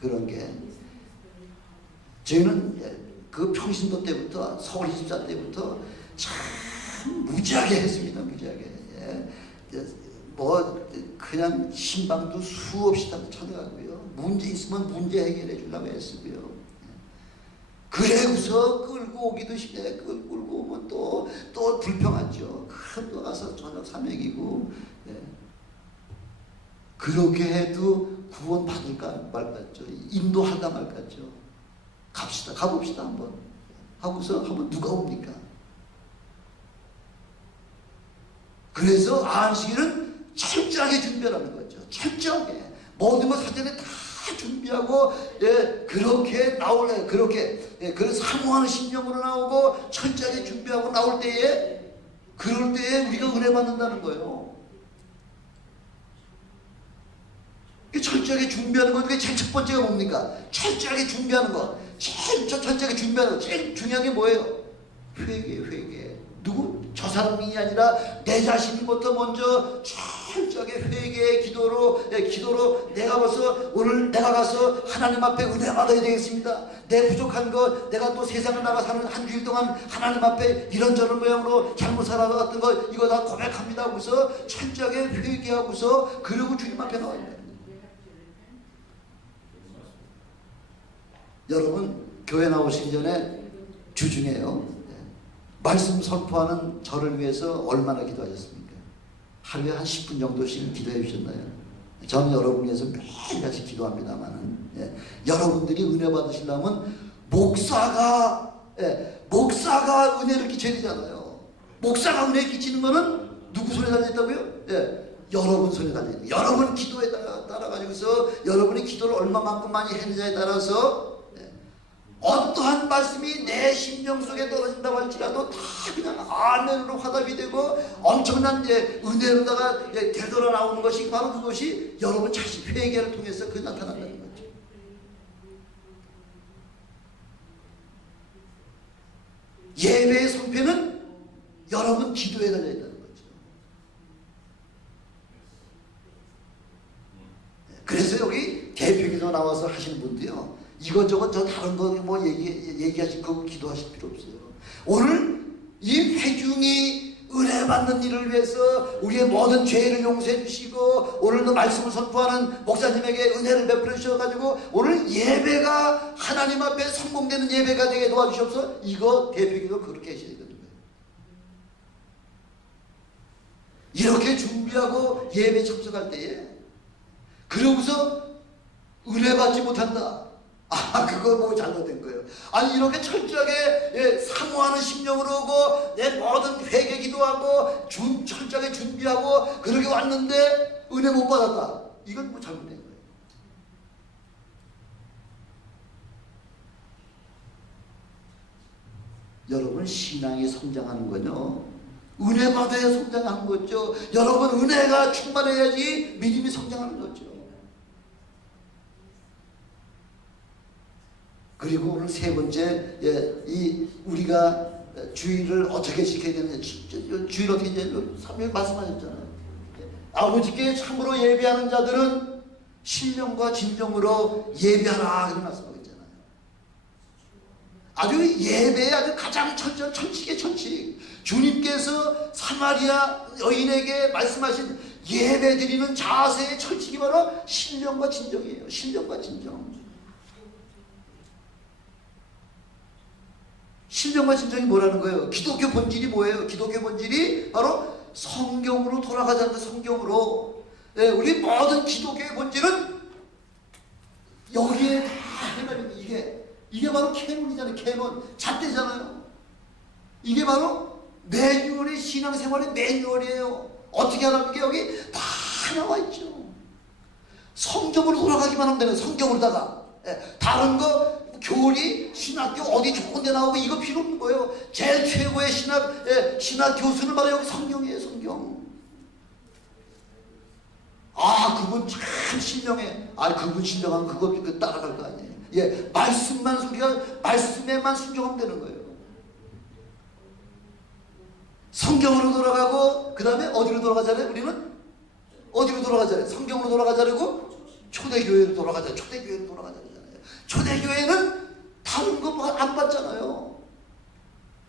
그런 게. 저희는 그 평신도 때부터, 서울 24 때부터 참 무지하게 했습니다. 무지하게. 뭐 그냥 신방도 수없이 찾아가고요. 문제 있으면 문제 해결해 주려고 했고요. 그래서 끌고 오기도 쉽게 끌고 오면 또 불평하죠. 그럼 또 가서 저녁 사명이고 그렇게 해도 구원 받을까 말까죠. 인도하다 말까죠. 갑시다. 가봅시다 한번. 하고서 한번 누가 옵니까? 그래서 안식일은 철저하게 준비하는 거죠. 철저하게 모든 것 사전에 다 준비하고 그렇게 나올래 그렇게 그런 사모하는 심령으로 나오고 철저하게 준비하고 나올 때에 그럴 때에 우리가 은혜 받는다는 거예요. 철저하게 준비하는 것 중에 제일 첫 번째가 뭡니까? 철저하게 준비하는 것. 제일 철저하게 준비하는 것. 제일 중요한 게 뭐예요? 회개. 누구? 저 사람이 아니라 내 자신부터 먼저 철저하게 회개의 기도로 내가 벌써 오늘 내가 가서 하나님 앞에 은혜 받아야 되겠습니다. 내 부족한 것 내가 또 세상을 나가 사는 한 주일 동안 하나님 앞에 이런저런 모양으로 잘못 살아갔던 거 이거 다 고백합니다 하고서 철저하게 회개하고서 그러고 주님 앞에 나와야 돼요. 여러분 교회 나오시기 전에 주중에요. 말씀 선포하는 저를 위해서 얼마나 기도하셨습니까? 하루에 한 10분 정도씩 기도해 주셨나요? 저는 여러분 위해서 매일같이 기도합니다만은 여러분들이 은혜 받으시려면 목사가 은혜를 끼쳐야 되잖아요. 목사가 은혜 끼치는 거는 누구 손에 달려있다고요? 여러분 손에 달려있다. 여러분 기도에 따라가지고서 여러분이 기도를 얼마만큼 많이 했느냐에 따라서 어떠한 말씀이 내 심령 속에 떨어진다고 할지라도 다 그냥 아멘으로 화답이 되고 엄청난 은혜로다가 되돌아 나오는 것이 바로 그것이 여러분 자신 회개를 통해서 그 나타난다는 거죠. 예배의 성패는 여러분 기도에 달려있다는 거죠. 그래서 여기 대표기도 나와서 하시는 분도요. 이것저것 저 다른 거 뭐 얘기하실 거고 기도하실 필요 없어요. 오늘 이 회중이 은혜 받는 일을 위해서 우리의 모든 죄를 용서해 주시고 오늘도 말씀을 선포하는 목사님에게 은혜를 베풀어 주셔가지고 오늘 예배가 하나님 앞에 성공되는 예배가 되게 도와주셔서 이거 대표기도 그렇게 하셔야 되는 거예요. 이렇게 준비하고 예배 참석할 때에 그러고서 은혜 받지 못한다. 그거 뭐 잘못된 거예요. 아니 이렇게 철저하게 사모하는 심령으로 오고 내 모든 회개 기도하고 철저하게 준비하고 그렇게 왔는데 은혜 못 받았다. 이건 뭐 잘못된 거예요. 여러분 신앙이 성장하는 거죠. 은혜 받아야 성장하는 거죠. 여러분 은혜가 충만해야지 믿음이 성장하는 거죠. 그리고 오늘 세 번째, 우리가 주의를 어떻게 지켜야 되느냐. 주의를 어떻게 해야 되느냐. 3일 말씀하셨잖아요. 아버지께 참으로 예배하는 자들은 신령과 진정으로 예배하라. 그런 말씀하고 있잖아요. 아주 예배에 아주 가장 천칙의 천칙. 주님께서 사마리아 여인에게 말씀하신 예배 드리는 자세의 철칙이 바로 신령과 진정이에요. 신령과 진정. 신령과 진정이 뭐라는 거예요? 기독교 본질이 뭐예요? 기독교 본질이 바로 성경으로 돌아가자는 거. 성경으로. 우리 모든 기독교의 본질은 여기에 다 해당입니다. 이게 바로 캐논이잖아요. 캐논. 잣대잖아요. 이게 바로 매뉴얼이 신앙생활의 매뉴얼이에요. 어떻게 하라는 게 여기 다 나와 있죠. 성경으로 돌아가기만 하면 되는, 성경으로다가. 다른 거 교리 신학교 어디 좋은 데 나오고 이거 필요 없는 거예요. 제일 최고의 신학 교수는 바로 여기 성경이에요. 성경. 아, 그분 참 신령해. 아, 그분 신령하면 그거 따라갈 거 아니에요. 예, 말씀만 우리가 말씀에만 순종하면 되는 거예요. 성경으로 돌아가고, 그 다음에 어디로 돌아가잖아요? 우리는 어디로 돌아가잖아요? 성경으로 돌아가자고 초대교회로 돌아가자. 초대교회로 돌아가잖아요. 초대교회는 다른 거 안 봤잖아요.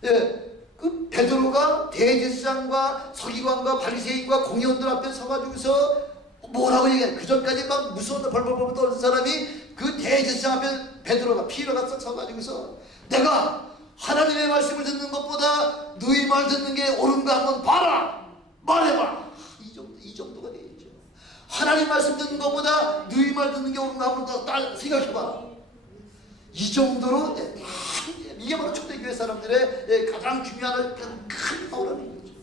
예, 그 베드로가 대제사장과 서기관과 바리새인과 공의원들 앞에 서가지고서 뭐라고 얘기해? 그 전까지 막 무서운 벌벌벌 떨던 사람이 그 대제사장 앞에 베드로가 피로가 썩 서가지고서 내가 하나님의 말씀을 듣는 것보다 너희 말 듣는 게 옳은가 한번 봐라! 말해봐! 이 정도가 되겠죠. 하나님 말씀 듣는 것보다 너희 말 듣는 게 옳은가 한번 더 생각해봐. 이 정도로 이게 바로 초대교회 사람들의 가장 중요한 큰 파워라는 거죠.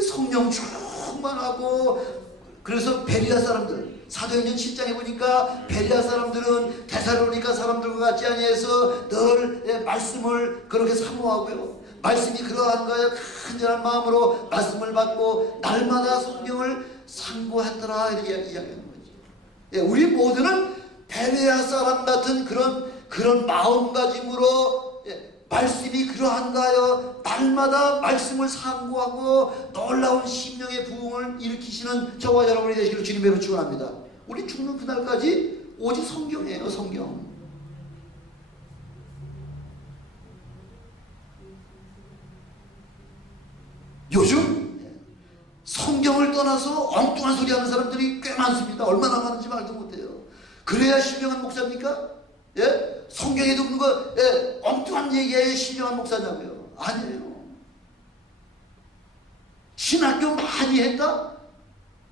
성령 충만하고, 그래서 베리아 사람들, 사도행전 7장에 보니까 베리아 사람들은 데살로니가 사람들과 같지 아니해서 늘 말씀을 그렇게 사모하고요. 말씀이 그러한가요? 간절한 마음으로 말씀을 받고 날마다 성경을 상고하더라, 이렇게 이야기하는 거죠. 예, 우리 모두는 베레아 사람 같은 그런 마음가짐으로, 말씀이 그러한가요? 날마다 말씀을 상고하고 놀라운 심령의 부흥을 일으키시는 저와 여러분이 되시기를 주님으로 축원합니다. 우리 죽는 그날까지 오직 성경이에요. 성경. 요즘 성경을 떠나서 엉뚱한 소리 하는 사람들이 꽤 많습니다. 얼마나 많은지 말도 못해요. 그래야 신령한 목사입니까? 예? 성경에 없는 거, 엉뚱한 얘기에 신령한 목사냐고요? 아니에요. 신학교 많이 했다?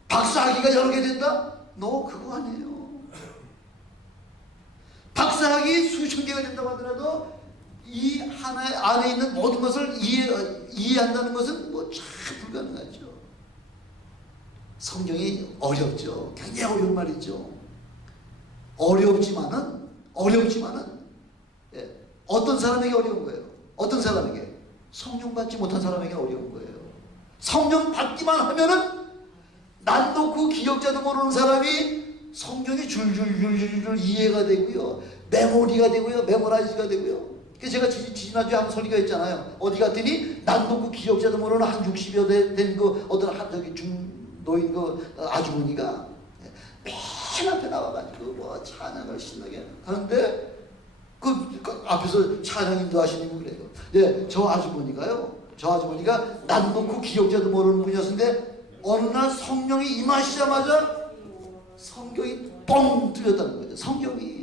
박사학위가 여러 개 된다? 그거 아니에요. 박사학위 수천 개가 된다고 하더라도 이 하나 안에 있는 모든 것을 이해한다는 것은 참 불가능하죠. 성경이 어렵죠. 굉장히 어려운 말이죠. 어렵지만은 어떤 사람에게 어려운 거예요? 어떤 사람에게? 성령 받지 못한 사람에게 어려운 거예요. 성령 받기만 하면은 난 놓고 기억자도 모르는 사람이 성경이 줄줄줄줄 이해가 되고요, 메모리가 되고요, 메모라이즈가 되고요. 제가 지난주에 한번 설교가 있잖아요. 어디 갔더니 난 놓고 기억자도 모르는 한 60여 된 그 어떤 저기 중노인 그 아주머니가 맨 앞에 나와가지고 찬양을 신나게 하는데, 그 앞에서 찬양 인도하시는 분 그래요. 예, 저 아주머니가 난 놓고 기억자도 모르는 분이었는데 어느 날 성령이 임하시자마자 성경이 뻥 뚫렸다는 거죠. 성경이.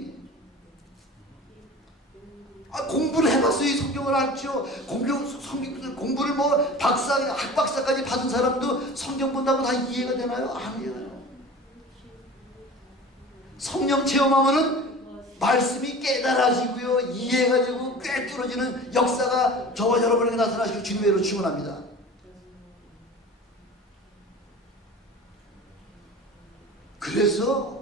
공부를 해봤어요. 이 성경을 알죠. 공부를 학박사까지 받은 사람도 성경 본다고 다 이해가 되나요? 아니에요. 성령 체험하면은 말씀이 깨달아지고요, 이해가 되고 꿰뚫어지는 역사가 저와 여러분에게 나타나시고 주님의 이름으로 축원합니다. 그래서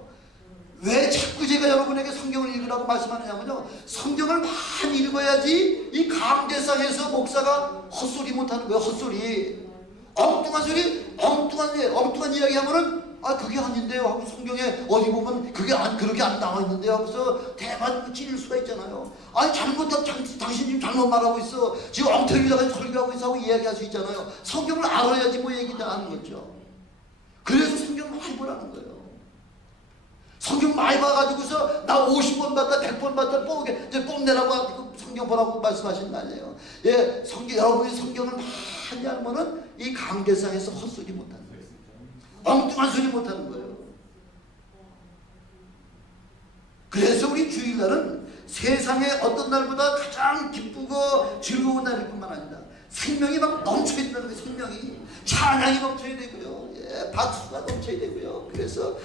왜 자꾸 제가 여러분에게 성경을 읽으라고 말씀하느냐면요, 성경을 많이 읽어야지 이 강대상에서 목사가 헛소리 못하는 거예요. 헛소리, 엉뚱한 이야기 하면은 그게 아닌데요 하고, 성경에 어디 보면 그렇게 안 나와 있는데요 하고서 대만 찔릴 수가 있잖아요. 당신 지금 잘못 말하고 있어, 지금 엉터리다가 설교하고 있어 하고 이야기할 수 있잖아요. 성경을 알아야지 뭐 얘기도 하는 거죠. 그래서 성경 많이 보라는 거예요. 성경 많이 봐가지고서 나 50번 봤다 100번 봤다 뽐내라고 성경 보라고 말씀하시는 거 아니에요. 예, 여러분이 성경을 많이 알면은 이 강대상에서 헛소리 못하는 거예요. 엉뚱한 소리 못하는 거예요. 그래서 우리 주일날은 세상의 어떤 날보다 가장 기쁘고 즐거운 날일 뿐만 아니라 생명이 막 넘쳐야 된다는 거예요. 생명이, 찬양이 넘쳐야 되고요, 박수가 넘쳐야 되고요. 그래서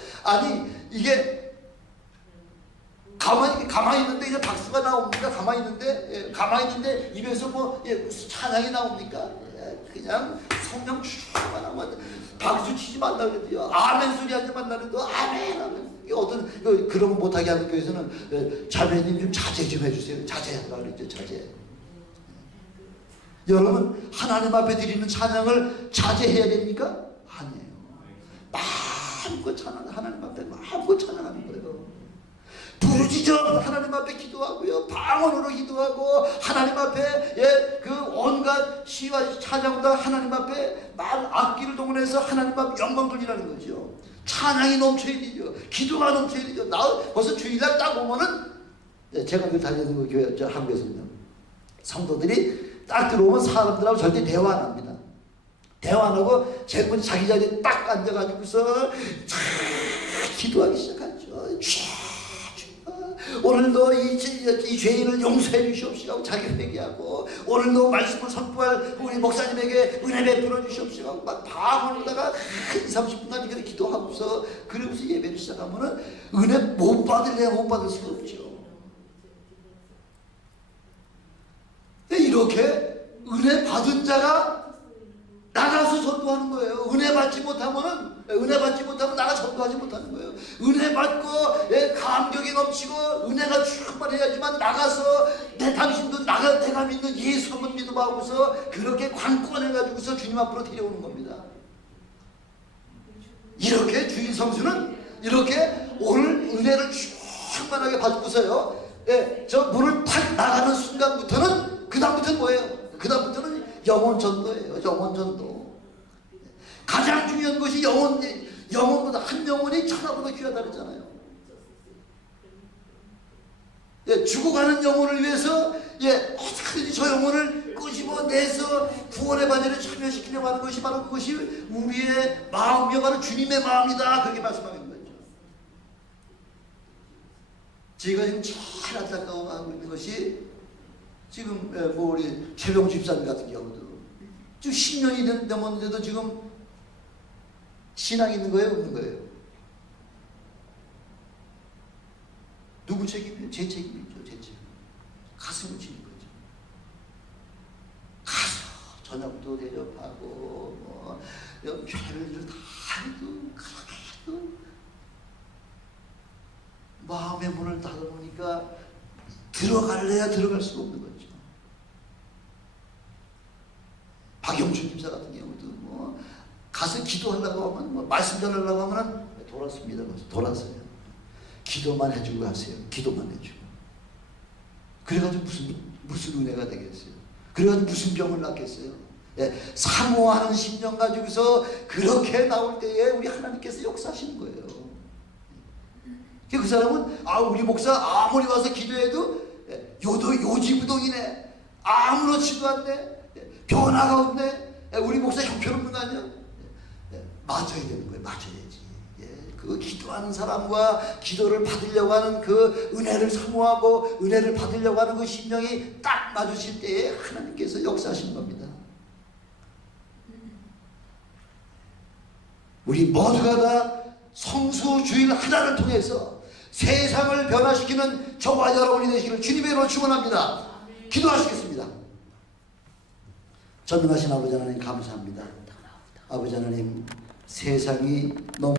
이게 가만히 있는데 이제 박수가 나옵니까? 가만히 있는데, 예, 가만히 있는데 입에서 뭐, 예, 무슨 찬양이 나옵니까? 예, 그냥 성령 추만 하면 박수 치지 말라 그래도요. 아멘 소리 하지 말라 그래도 아멘 하면. 어떤, 그런 거 못하게 하는 교회에서는, 예, 자매님 좀 자제 좀 해주세요. 자제하라 그랬죠, 자제. 여러분, 하나님 앞에 드리는 찬양을 자제해야 됩니까? 아니에요. 마음껏 하나님 앞에 마음껏 찬양하는 거예요. 부르짖어 하나님 앞에 기도하고요, 방언으로 기도하고 하나님 앞에, 예, 그 온갖 시와 찬양보다 하나님 앞에 악기를 동원해서 하나님 앞에 영광 돌리라는 거죠. 찬양이 넘쳐야 되죠. 기도가 넘쳐야 되죠. 나 벌써 주일날 딱 오면은, 예, 제가 그 다니는 그 교회, 저 한국에서는요, 성도들이 딱 들어오면 사람들하고 절대 대화 안 합니다. 대화 안 하고 자기 자리에 딱 앉아가지고서 기도하기 시작하죠. 오늘도 이 죄인을 용서해 주시옵시고 하고 자기 회개하고, 오늘도 말씀을 선포할 우리 목사님에게 은혜 베풀어 주시옵시고 하고 막 방언에다가 30분간 이렇게 기도하고서 그러면서 예배를 시작하면은 은혜 못 받을래야 못 받을 수가 없죠. 이렇게 은혜 받은 자가 나가서 전도하는 거예요. 은혜 받지 못하면 나가 전도하지 못하는 거예요. 은혜 받고, 예, 감격이 넘치고 은혜가 충만해야지만 나가서 당신도 내가 믿는 예수 한번 믿어보고서 그렇게 관건해가지고서 주님 앞으로 데려오는 겁니다. 이렇게 주인 성수는 이렇게 오늘 은혜를 충만하게 받고서요, 예, 저 문을 탁 나가는 순간부터는, 그 다음부터는 뭐예요? 그 다음부터는 영혼 전도예요. 영혼 전도. 가장 중요한 것이 영혼보다, 한 영혼이 천하보다 귀하다 그랬잖아요. 예, 죽어가는 영혼을 위해서, 예, 어떻게든지 저 영혼을 끄집어내서 구원의 반열에 참여시키려고 하는 것이 바로 그것이 우리의 마음이요, 바로 주님의 마음이다, 그렇게 말씀하는 거죠. 제가 지금 제일 안타까워하고 있는 것이, 지금 뭐 우리 최병 집사님 같은 경우도 지금 10년이 넘었는데도 지금 신앙이 있는 거예요, 없는 거예요? 누구 책임이에요? 제 책임이죠, 제 책임. 가슴을 치는 거죠. 가서 저녁도 대접하고 뭐 별일을 다 해도 마음의 문을 닫아놓으니까 들어갈래야 들어갈 수가 없는 거죠. 박영춘 집사 같은 경우도 뭐 가서 기도하려고 하면, 뭐 말씀 전하려고 하면 돌았습니다. 돌아서요. 기도만 해주고 하세요. 기도만 해주고. 그래가지고 무슨 은혜가 되겠어요? 그래가지고 무슨 병을 낫겠어요? 예, 사모하는 심령 가지고서 그렇게 나올 때에 우리 하나님께서 역사하시는 거예요. 그 사람은, 우리 목사 아무리 와서 기도해도 요지부동이네, 아무렇지도 않네, 변화가 없네, 우리 목사 형편없는 거 아니야? 맞아야 되는 거예요. 맞아야지. 예, 그 기도하는 사람과 기도를 받으려고 하는 그 은혜를 사모하고 은혜를 받으려고 하는 그 심령이 딱 맞으실 때에 하나님께서 역사하시는 겁니다. 우리 모두가 다 성수 주일 하나를 통해서 세상을 변화시키는 저와 여러분이 되시기를 주님의 이름으로 축원합니다. 기도하시겠습니다. 전능하신 아버지 하나님 감사합니다. 아버지 하나님, 세상이 너무